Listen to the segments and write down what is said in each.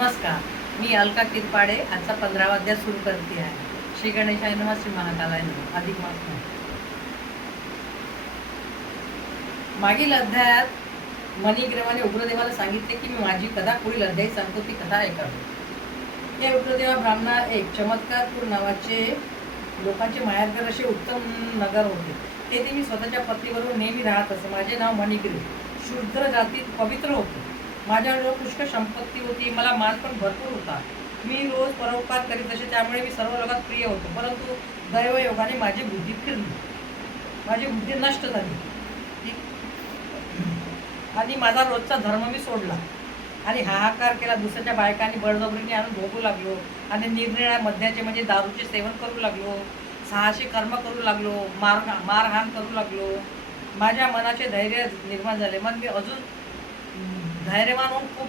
नमस्कार, मी अलका किरपाडे. आजचा 15वा अध्याय सुरू करते आहे. श्री गणेशाय नमः, श्री महाकालाय नमः. अधिक मास. मागील अध्यायात मणिग्रीवाने उग्रदेवाला सांगितले की मी माझी कथा पुढील अध्यायी सांगतो, ती कथा ऐकावी. या उग्रदेवा ब्राह्मणा एक चमत्कारपूर नावाचे लोकांचे माहेरघर असे उत्तम नगर होते. तेथे मी स्वतःच्या पत्नीबरोबर नेहमी राहत असे. माझे नाव मणिग्रीव. शूद्र जातीत पवित्र होते. माझ्याजवळ पुष्कळ संपत्ती होती. मला मान पण भरपूर होता. मी रोज परोपकार करीत असे, त्यामुळे मी सर्व लोकांत प्रिय होतो. परंतु दैवयोगाने माझी बुद्धी फिरली, माझी बुद्धी नष्ट झाली आणि माझा रोजचा धर्म मी सोडला आणि हाहाकार केला. दुसऱ्याच्या बायकांनी बळजबरीने आणून भोगू लागलो आणि निरनिळ्या मद्याचे म्हणजे दारूचे सेवन करू लागलो. साहसी कर्म करू लागलो. मारहाण करू लागलो. माझ्या मनाचे धैर्य निर्माण झाले. मग मी अजून धैर्यवान होऊन खूप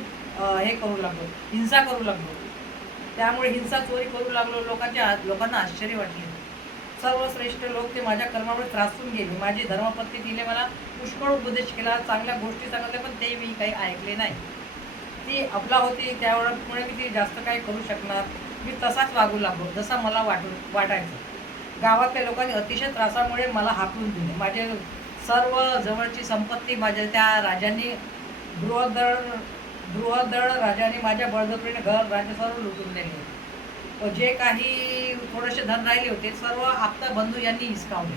हे करू लागलो, हिंसा करू लागलो. त्यामुळे हिंसा चोरी करू लागलो. लोकांना आश्चर्य वाटले. सर्वश्रेष्ठ लोक ते माझ्या कर्मामुळे त्रासून गेले. माझी धर्मपत्नी तिने मला पुष्कळ उपदेश केला, चांगल्या गोष्टी सांगितल्या, पण ते मी काही ऐकले नाही. ती अबला होती, त्यामुळे मी ती जास्त काही करू शकणार. मी तसाच वागू लागलो जसा मला वाटायचं. गावातल्या लोकांनी अतिशय त्रासामुळे मला हाकलून दिले. माझे सर्व जवळची संपत्ती माझ्या त्या राजांनी गृहदळ राजाने माझ्या बळजबरीने घर राज्य सर्व लुटून नेले. जे काही थोडेसे धन राहिले होते सर्व आप्त बंधू यांनी हिसकावले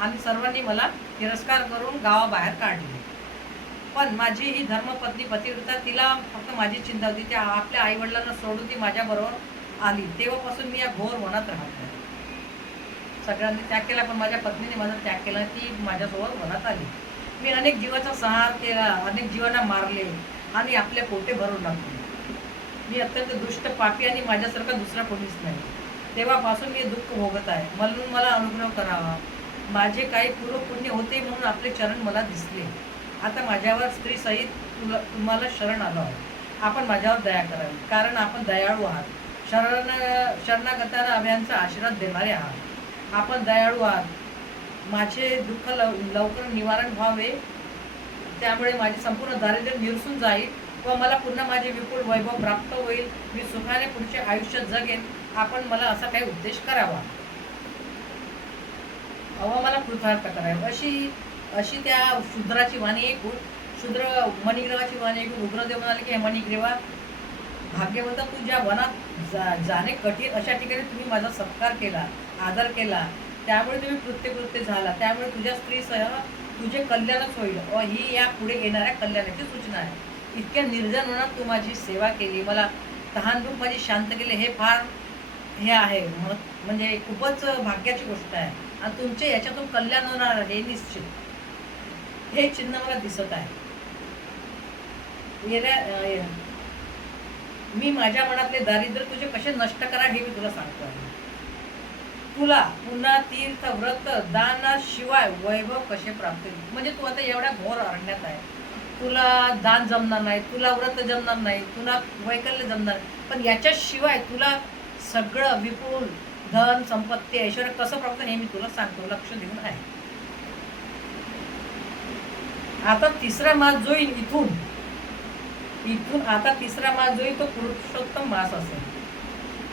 आणि सर्वांनी मला तिरस्कार करून गावाबाहेर काढले. पण माझी ही धर्मपत्नी पतिव्रता, तिला फक्त माझी चिंता होती. त्या आपल्या आईवडिलांना सोडून ती माझ्याबरोबर आली. तेव्हापासून मी या घोर वनात राहते. सगळ्यांनी त्याग केला, पण माझ्या पत्नीने माझा त्याग केला. ती माझ्यासोबत वनात आली. मी अनेक जीवाचा संहार केला, अनेक जीवांना मारले आणि आपले पोटे भरून टाकले. मी अत्यंत दुष्ट पापी आणि माझ्यासारखा दुसरा कोणीच नाही. तेव्हापासून मी दुःख भोगत आहे. म्हणून मला अनुग्रह करावा. माझे काही पूर्वपुण्य होते म्हणून आपले चरण मला दिसले. आता माझ्यावर स्त्रीसहित तुम्हाला शरण आलो आहे. आपण माझ्यावर दया करावी, कारण आपण दयाळू आहात. शरणागतांना अभयांचा आशीर्वाद देणारे आहात. आपण दयाळू आहात. माझे दुःख लवकर निवारण व्हावे, त्यामुळे माझे संपूर्ण दारिद्र्य निरसून जाईल व मला पुन्हा माझे विपुल वैभव प्राप्त होईल. मी सुखाने पुढचे आयुष्य जगेन. आपण मला असा काही उद्देश करावा व मला कृतार्थ करावे. अशी त्या शूद्राची वाणी ऐकून, शूद्र मणिग्रीवाची वाणी ऐकून उग्रदेव म्हणाले की हे मणिग्रीवा, भाग्यवंत, तू ज्या वनात जाणे कठीण अशा ठिकाणी तुम्ही माझा सत्कार केला, आदर केला, त्यामुळे तुम्ही कृत्य झाला. त्यामुळे तुझ्या स्त्रीसह तुझे कल्याणच होईल व ही या पुढे येणाऱ्या कल्याणाची सूचना आहे. इतक्या निर्जन वनात तू माझी सेवा केली, मला तहानभूक माझी शांत केली. हे आहे म्हणजे खूपच भाग्याची गोष्ट आहे आणि तुमचे याच्यातून कल्याण होणार हे निश्चित. हे चिन्ह मला दिसत आहे. मी माझ्या मनातले दारिद्र्य तुझे कसे नष्ट करा हे मी तुला सांगतो आहे. तुला पुन्हा तीर्थ, व्रत, दानाशिवाय वैभव कसे प्राप्त होईल. म्हणजे तू आता एवढ्या घोर अरण्यात आहे, तुला दान जमणार नाही, तुला व्रत जमणार नाही, तुला वैकल्य जमणार, पण याच्याशिवाय तुला सगळं विपुल धन, संपत्ती, ऐश्वर्य कसं प्राप्त हे मी तुला सांगतो. लक्ष देऊन आहे. आता तिसरा मास जो येईल, इथून आता तिसरा मास जो येईल तो पुरुषोत्तम मास असेल.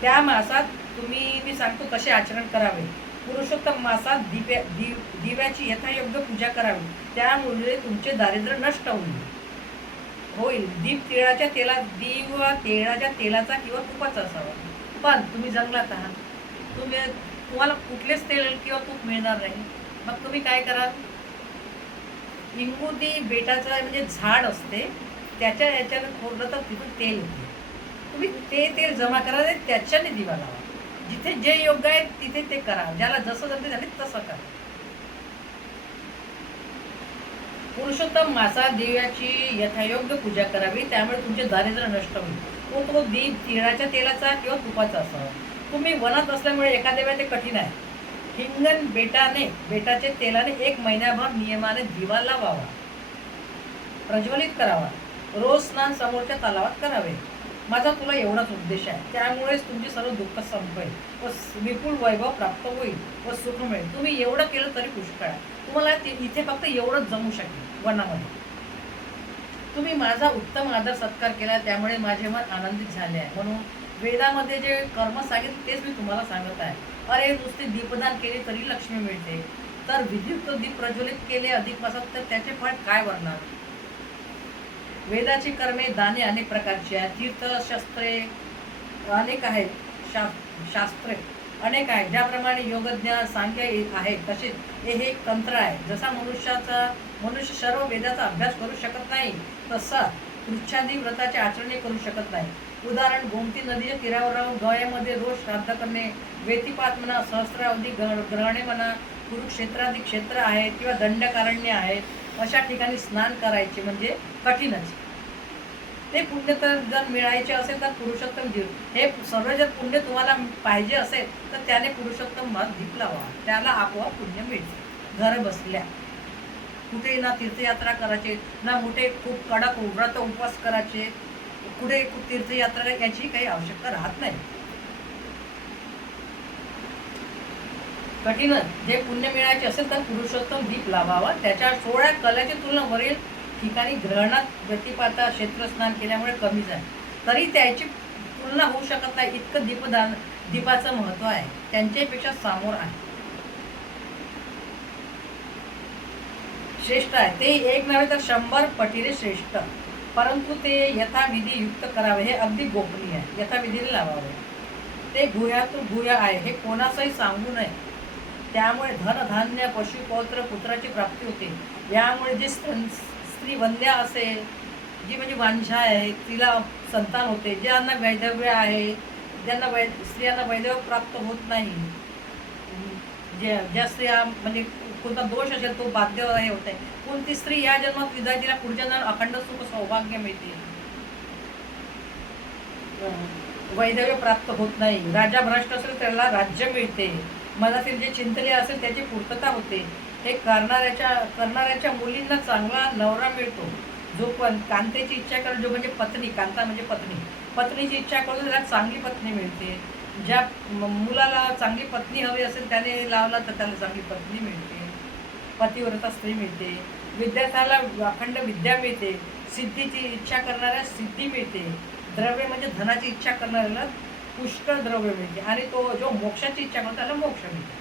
त्या मासात मी सांगतो कसे आचरण करावे. पुरुषोत्तम मासात दिव्याची यथायोग्य पूजा करावी, त्यामुळे तुमचे दारिद्र्य नष्ट होईल. दिव तिळाच्या तेलाचा किंवा तुपाचा असावा. पण तुम्ही जंगलात आहात, तुम्हाला कुठलेच तेल किंवा तूप मिळणार नाही. मग तुम्ही काय कराल? इंगुदी बेटाचं म्हणजे झाड असते, याच्यानं खोडलं तर तिथून तेल येते. तुम्ही ते तेल जमा करा, त्याच्याने दिवा लावा. जिथे जे योग्य आहे तिथे ते करा. ज्याला जसं जमते झाले तसं करा. पुरुषोत्तम मासात दिव्याची यथायोग्य पूजा करावी, त्यामुळे तुमचे दारिद्र्य नष्ट होईल. तो दीप तिळाच्या तेलाचा किंवा तुपाचा असावा. तुम्ही वनात असल्यामुळे एखाद्या वेळेला ते कठीण आहे. हिंगण बेटाचे तेलाने 1 महिन्याभर नियमाने दिवा लावावा, प्रज्वलित करावा. रोज स्नान समोरच्या तलावात करावे. माझा तुला एवढाच उद्देश आहे. त्यामुळेच तुमचे सर्व दुःख संपेल व विपुल वैभव प्राप्त होईल व सुख मिळेल. तुम्ही एवढं केलं तरी पुष्कळ आहे. तुम्हाला इथे फक्त एवढंच जमू शकेल वनामध्ये. तुम्ही माझा उत्तम आदर सत्कार केला, त्यामुळे माझे मन आनंदित झाले आहे. म्हणून वेदामध्ये जे कर्म सांगितले तेच मी तुम्हाला सांगत आहे. अरे नुसते दीपदान केले तरी लक्ष्मी मिळते, तर विद्युत दीप प्रज्वलित केले अधिक मासात तर त्याचे फळ काय वरणार. वेदाची कर्मे दाने अनेक प्रकारची आहेत, तीर्थशस्त्रे अनेक आहेत, शास्त्रे अनेक आहेत. ज्याप्रमाणे योगज्ञान सांख्य आहे तसेच हे एक तंत्र आहे. जसा मनुष्य सर्व वेदाचा अभ्यास करू शकत नाही, तसा पृच्छादी व्रताचे आचरणे करू शकत नाही. उदाहरण, गोमती नदीच्या तीरावर राहून गयामध्ये रोज श्राद्ध करणे, वेतिपात म्हणा, सहस्रावधी ग्रहणे म्हणा, कुरुक्षेत्रादी क्षेत्र आहेत किंवा दंडकारण्य आहेत, अशा ठिकाणी स्नान करायचे म्हणजे कठीणच. ते पुण्य तर जर मिळायचे असेल तर पुरुषोत्तम जीव, हे सर्व जर पुण्य तुम्हाला पाहिजे असेल तर त्याने पुरुषोत्तम मास दीप लावा, त्याला आपोआप पुण्य मिळते. घर बसल्या कुठे ना तीर्थयात्रा करायचे, ना मोठे खूप कडक व्रत उपवास करायचे, कुठे तीर्थयात्रा याची काही आवश्यकता राहत नाही. कठीणच. जे पुण्य मिळायचे असेल तर पुरुषोत्तम दीप लावावा. त्याच्या 16 कलाची तुलना वरील ठिकाणी ग्रहणात व्यतिपाता क्षेत्रस्नान केल्यामुळे कमीच आहे, तरी त्याची तुलना होऊ शकत नाही. इतकं दीपाचं महत्व आहे, त्यांच्यापेक्षा समोर आहे, श्रेष्ठ आहे. ते एक नव्हे तर 100 पटीने श्रेष्ठ. परंतु ते यथाविधी युक्त करावे, हे अगदी गोपनीय आहे. यथाविधीने लावावे. ते गुह्यातून गुह्य आहे, हे कोणासही सांगू नये. त्यामुळे धनधान्य पशु पौत्र पुत्राची प्राप्ती होते. यामुळे जे स्त्री वंद्या असेल, जी म्हणजे वांझा आहे, तिला संतान होते. ज्यांना वैधव्य आहे, ज्यांना स्त्रियांना वैधव्य प्राप्त होत नाही, ज्या स्त्रिया म्हणजे कोणता दोष असेल तो बाध्य हे होत आहे. कोणती स्त्री या जन्मात विधा, तिला पुढच्या जन्मात अखंड सुख सौभाग्य मिळते, वैधव्य प्राप्त होत नाही. राजा भ्रष्ट असेल त्याला राज्य मिळते. मनातील जे चिंतले असेल त्याची पूर्तता होते. हे करणाऱ्याच्या मुलींना चांगला नवरा मिळतो. जो पण कांतेची इच्छा करतो, जो म्हणजे पत्नी, कांता म्हणजे पत्नीची इच्छा करतो त्याला चांगली पत्नी मिळते. ज्या मुलाला चांगली पत्नी हवी असेल त्याने लावला तर त्याला चांगली पत्नी मिळते, पतिव्रता स्त्री मिळते. विद्यार्थ्याला अखंड विद्या मिळते. सिद्धीची इच्छा करणाऱ्या सिद्धी मिळते. द्रव्य म्हणजे धनाची इच्छा करणाऱ्याला पुष्कळ द्रव्य मिळते. आणि तो जो मोक्षाची इच्छा करतो त्याला मोक्ष मिळते.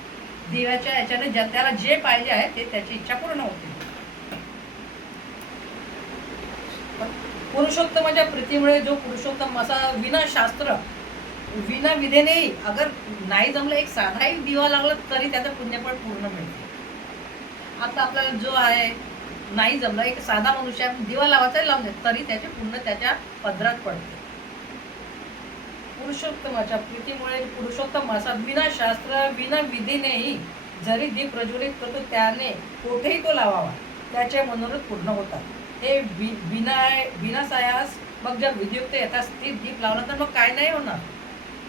देवाच्या याच्याने त्याला जे पाहिजे आहे ते त्याची इच्छा पूर्ण होते. पुरुषोत्तमाच्या प्रीतीमुळे जो पुरुषोत्तम असा विना शास्त्र विना विधेने अगर नाही जमलं, एक साधाही दिवा लागला तरी त्याचं पुण्यफळ पूर्ण मिळते. आता आपल्याला जो आहे नाही जमलं, एक साधा मनुष्य दिवा लावायचा लावून देत तरी त्याचे पुण्य त्याच्या पदरात पडते. पुरुषोत्तमाच्या प्रीतीमुळे पुरुषोत्तम मासात विना शास्त्र विना विधीनेही जरी दीप प्रज्वलित करतो त्याने कोठेही तो लावावा, त्याचे मनोरथ पूर्ण होतात. हे विनासायास मग जर विधियुक्त यथास्थित दीप लावला तर मग काय नाही होणार,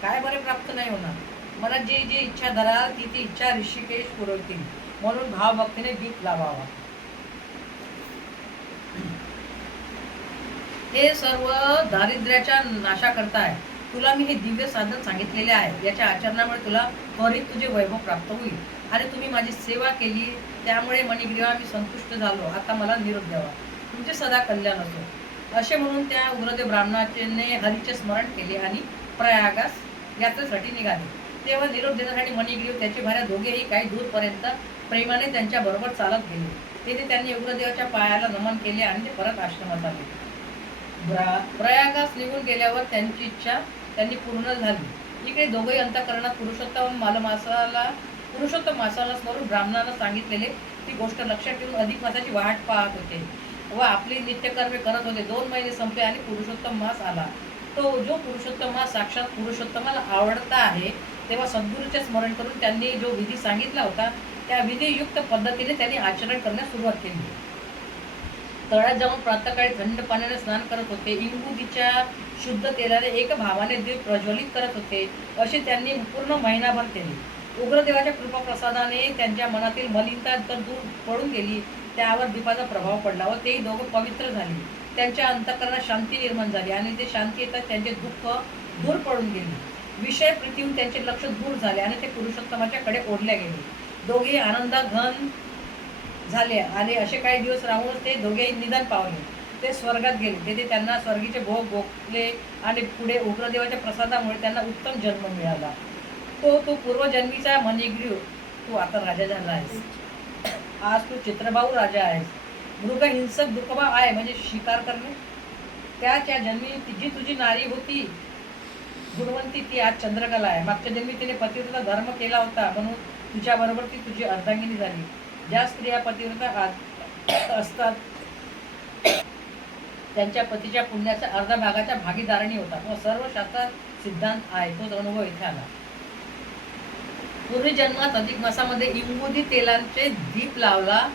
काय बरे प्राप्त नाही होणार. मला जी जी इच्छा धराल ती इच्छा ऋषिकेश पुरवतील. म्हणून भावभक्तीने दीप लावावा. हे सर्व दारिद्र्याच्या नाशा करता आहे. तुला मी हे दिव्य साधन सांगितलेले आहे. याच्या आचरणामुळे तुला त्वरित तुझे वैभव प्राप्त होईल. आणि तुम्ही माझी सेवा केली त्यामुळे मणिग्रीवा मी संतुष्ट झालो. आता मला निरोप द्यावा, तुमचे सदा कल्याण असो. असे म्हणून त्या उग्रदेव ब्राह्मणाने हरीचे स्मरण केले आणि प्रयागास यात्रेसाठी निघाले. तेव्हा निरोप देण्यासाठी मणिग्रीव त्याची भार्या दोघेही काही दूरपर्यंत प्रेमाने त्यांच्या बरोबर चालत गेले. तेथे त्यांनी उग्रदेवाच्या पायाला नमन केले आणि ते परत आश्रमात आले. प्रयागास निघून गेल्यावर त्यांची इच्छा त्यांनी पूर्ण झाली. इकडे दोघेही अंतःकरणात पुरुषोत्तम मासाला स्मरून ब्राह्मणाला सांगितलेले ती गोष्ट लक्षात ठेवून अधिक मासाची वाट पाहत होते व आपली नित्यकर्मे करत होते. 2 महिने संपले आणि पुरुषोत्तम मास आला. तो जो पुरुषोत्तम मास साक्षात पुरुषोत्तमाला आवडता आहे, तेव्हा सद्गुरूचे स्मरण करून त्यांनी जो विधी सांगितला होता त्या विधियुक्त पद्धतीने त्यांनी आचरण करण्यास सुरुवात केली. तळ्यात जाऊन प्रातःकाळी थंड पाण्याने स्नान करत होते. इंगुदीच्या शुद्ध तेलाने एक भावाने दीप प्रज्वलित करत होते. असे त्यांनी पूर्ण महिनाभर केले. उग्रदेवाच्या कृपाप्रसादाने त्यांच्या मनातील मलिनता तर दूर पडून गेली. त्यावर दीपाचा प्रभाव पडला व तेही दोघं पवित्र झाले. त्यांच्या अंतःकरणात शांती निर्माण झाली आणि ते शांती येतात त्यांचे दुःख दूर पडून गेले. विषय प्रीतीहून त्यांचे लक्ष दूर झाले आणि ते पुरुषोत्तमाच्या कडे ओढले गेले. दोघे आनंदात घन झाले आणि असे काही दिवस राहून ते दोघेही निधन पावले. ते स्वर्गात गेले. तेथे त्यांना स्वर्गीचे भोग भोगले आणि पुढे उग्रदेवाच्या प्रसादामुळे त्यांना उत्तम जन्म मिळाला. तू पूर्वजन्मीचा मणिग्रीव, तू आता राजा झाला आहेस. आज तू चित्रबाहू राजा आहेस. मृग हिंसक दुःखबा आहे म्हणजे शिकार करणे. त्याच्या जन्मी जी तुझी नारी होती गुणवंती, ती आज चंद्रकला आहे. मागच्या जन्मी तिने पतिव्रता धर्म केला होता म्हणून तुझ्या बरोबर ती तुझी अर्धांगिनी झाली. ज्या स्त्रिया पतिव्रता असतात त्यांच्या पतीच्या पुण्याच्या अर्धा भागाच्या भागीदाराणी होतात व सर्व शास्त्रात सिद्धांत आहे तोच अनुभव इथे आला. पूर्वी जन्मात अधिक मासामध्ये इंबुदी तेलांचे दीप लावला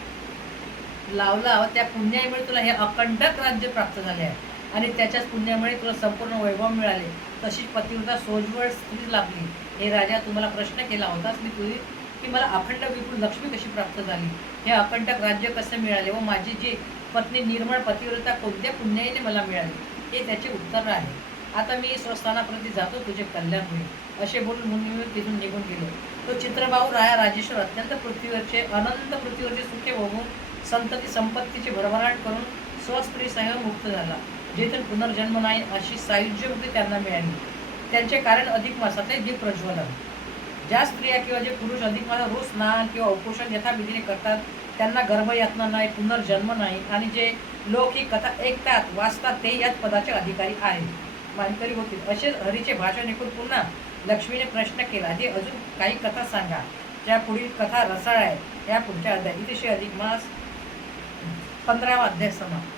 व त्या पुण्यामुळे तुला हे अकंटक राज्य प्राप्त झाले आहे आणि त्याच्याच पुण्यामुळे तुला संपूर्ण वैभव मिळाले. तशीच पतिव्रता सोजवळ स्त्री लाभली. हे राजा, तुम्हाला प्रश्न केला होतास मी तुझी की मला अखंड विपुल लक्ष्मी कशी प्राप्त झाली, हे अकंटक राज्य कसे मिळाले व माझी जी पत्नी निर्मळ पतिव्रता कोणत्या पुण्याईने मला मिळाली, हे त्याचे उत्तर आहे. आता मी स्वस्थानाप्रती जातो, तुझे कल्याण होईल. असे बोलून मुनी तिथून निघून गेले. तो चित्रबाहू राया राजेश्वर अत्यंत अनंत पृथ्वीवरचे सुखे भोगून संतती संपत्तीची भरभराट करून स्वस्त्रीसह मुक्त झाला. जेथून पुनर्जन्म नाही अशी सायुज्यमुक्ती त्यांना मिळाली. त्यांचे कारण अधिक मासातले दीप प्रज्वलन. ज्या स्त्रिया किंवा जे पुरुष अधिक मासात रोज स्नान किंवा उपोषण यथाविधीने करतात त्यांना गर्भयातना नाही, पुनर्जन्म नाही आणि जे लोक ही कथा ऐकतात वाचतात ते याच पदाचे अधिकारी आहेत, मानकरी होतील. असेच हरीचे भाषण ऐकून पुन्हा लक्ष्मीने प्रश्न केला, हे अजून काही कथा सांगा. ज्या पुढील कथा रसाळ आहे. या पुढच्या अध्याय इथे अधिक मास 15वा अध्याय समाप्त.